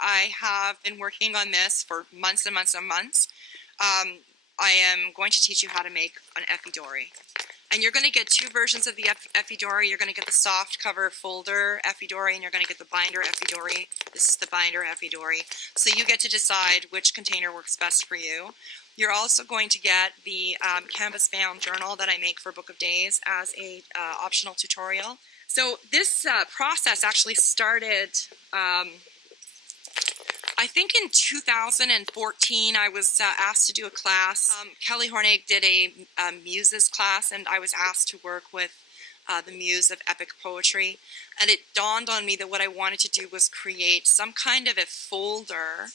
I have been working on this for months and months and months. I am going to teach you how to make an Effydori. And you're going to get two versions of the Effydori. You're going to get the soft cover folder Effydori, and you're going to get the binder Effydori. This is the binder Effydori. So you get to decide which container works best for you. You're also going to get the canvas-bound journal that I make for Book of Days as a optional tutorial. So this process actually started, I think in 2014, I was asked to do a class. Kelly Hornig did a Muses class, and I was asked to work with the Muse of Epic Poetry. And it dawned on me that what I wanted to do was create some kind of a folder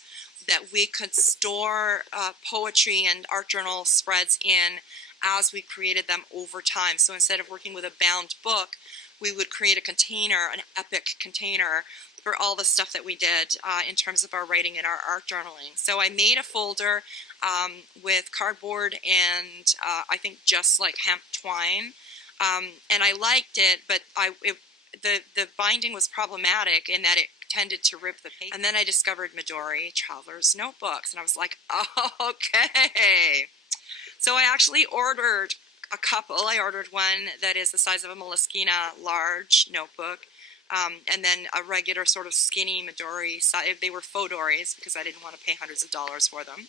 that we could store poetry and art journal spreads in as we created them over time. So instead of working with a bound book, we would create a container, an epic container, for all the stuff that we did in terms of our writing and our art journaling. So I made a folder with cardboard and I think just like hemp twine, and I liked it, but the binding was problematic in that it tended to rip the paper. And then I discovered Midori Traveler's Notebooks, and I was like, oh, okay. So I actually ordered a couple. I ordered one that is the size of a Moleskine large notebook, and then a regular sort of skinny Midori size. They were Fodoris because I didn't want to pay hundreds of dollars for them.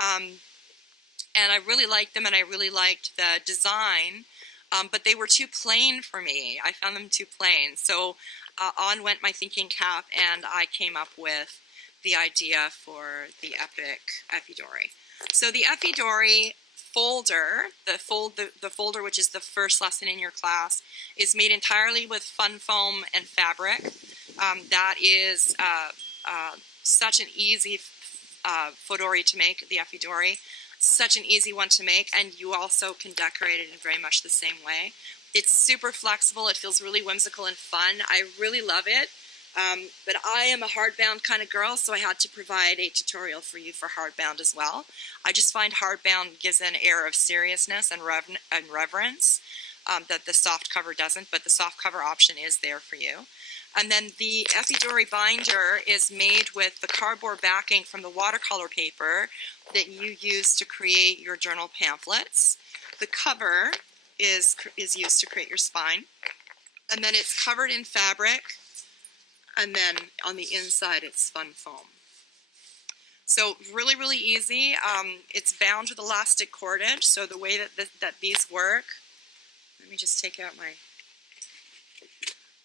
And I really liked them, and I really liked the design, but they were too plain for me. I found them too plain. So on went my thinking cap, and I came up with the idea for the epic Effydori. So the Effydori folder, the folder which is the first lesson in your class, is made entirely with fun foam and fabric. That is such an easy Fodori to make, the Effydori. Such an easy one to make, and you also can decorate it in very much the same way. It's super flexible. It feels really whimsical and fun. I really love it. But I am a hardbound kind of girl, so I had to provide a tutorial for you for hardbound as well. I just find hardbound gives an air of seriousness and reverence that the soft cover doesn't, but the soft cover option is there for you. And then the Effydori binder is made with the cardboard backing from the watercolor paper that you use to create your journal pamphlets. The cover is used to create your spine. And then it's covered in fabric. And then on the inside, it's fun foam. So really, really easy. It's bound with elastic cordage. So the way that these work, let me just take out my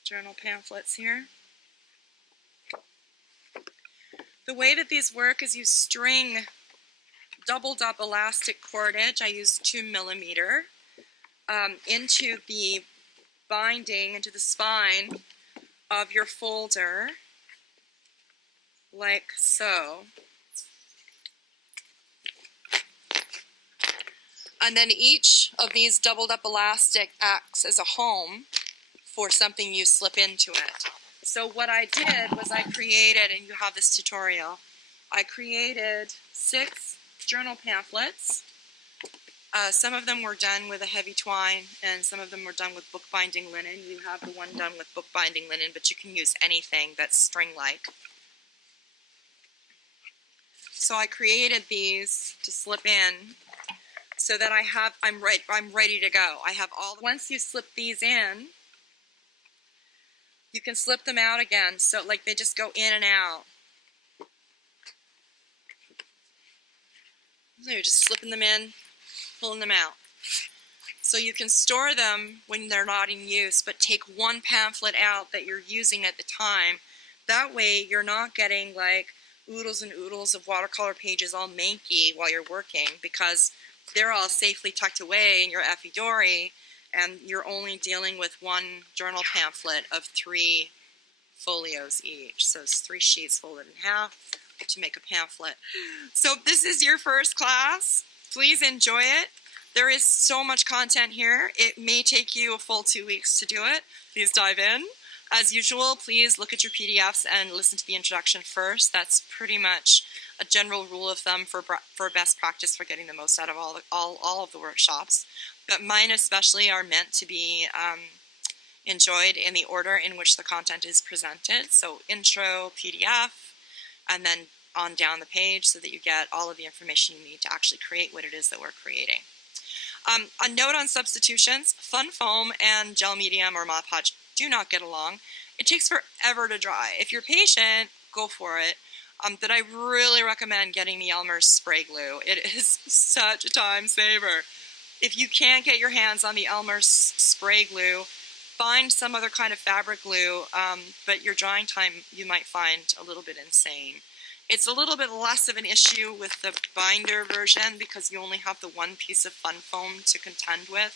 journal pamphlets here. The way that these work is you string doubled up elastic cordage, I use 2 millimeter, into the binding, into the spine of your folder, like so. And then each of these doubled up elastic acts as a home for something you slip into it. So what I did was I created, and you have this tutorial, I created 6 journal pamphlets. Some of them were done with a heavy twine, and some of them were done with bookbinding linen. You have the one done with bookbinding linen, but you can use anything that's string-like. So I created these to slip in so that I'm ready to go. I have all. Once you slip these in, you can slip them out again, so like they just go in and out. So you're just slipping them in, pulling them out. So you can store them when they're not in use, but take one pamphlet out that you're using at the time. That way you're not getting like oodles and oodles of watercolor pages all manky while you're working, because they're all safely tucked away in your Effydori, and you're only dealing with one journal pamphlet of 3 folios each. So it's 3 sheets folded in half. to make a pamphlet. So if this is your first class, please enjoy it. There is so much content here. It may take you a full 2 weeks to do it. Please dive in. As usual, please look at your PDFs and listen to the introduction first. That's pretty much a general rule of thumb for best practice for getting the most out of all of the workshops. But mine especially are meant to be enjoyed in the order in which the content is presented. So intro, PDF, and then on down the page so that you get all of the information you need to actually create what it is that we're creating. A note on substitutions: fun foam and gel medium or Mod Podge do not get along. It takes forever to dry. If you're patient, go for it. But I really recommend getting the Elmer's spray glue. It is such a time saver. If you can't get your hands on the Elmer's spray glue, find some other kind of fabric glue, but your drying time you might find a little bit insane. It's a little bit less of an issue with the binder version because you only have the one piece of fun foam to contend with,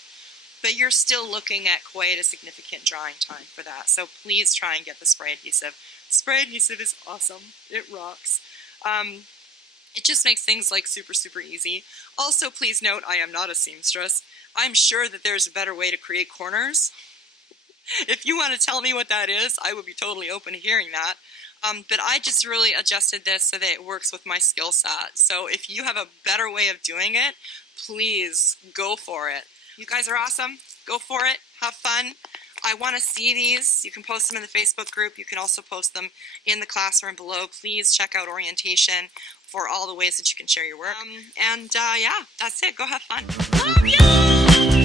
but you're still looking at quite a significant drying time for that. So please try and get the spray adhesive. Spray adhesive is awesome. It rocks. It just makes things like super, super easy. Also, please note, I am not a seamstress. I'm sure that there's a better way to create corners. If you want to tell me what that is, I would be totally open to hearing that. But I just really adjusted this so that it works with my skill set. So if you have a better way of doing it, please go for it. You guys are awesome. Go for it. Have fun. I want to see these. You can post them in the Facebook group. You can also post them in the classroom below. Please check out orientation for all the ways that you can share your work. Yeah, that's it. Go have fun. Love you!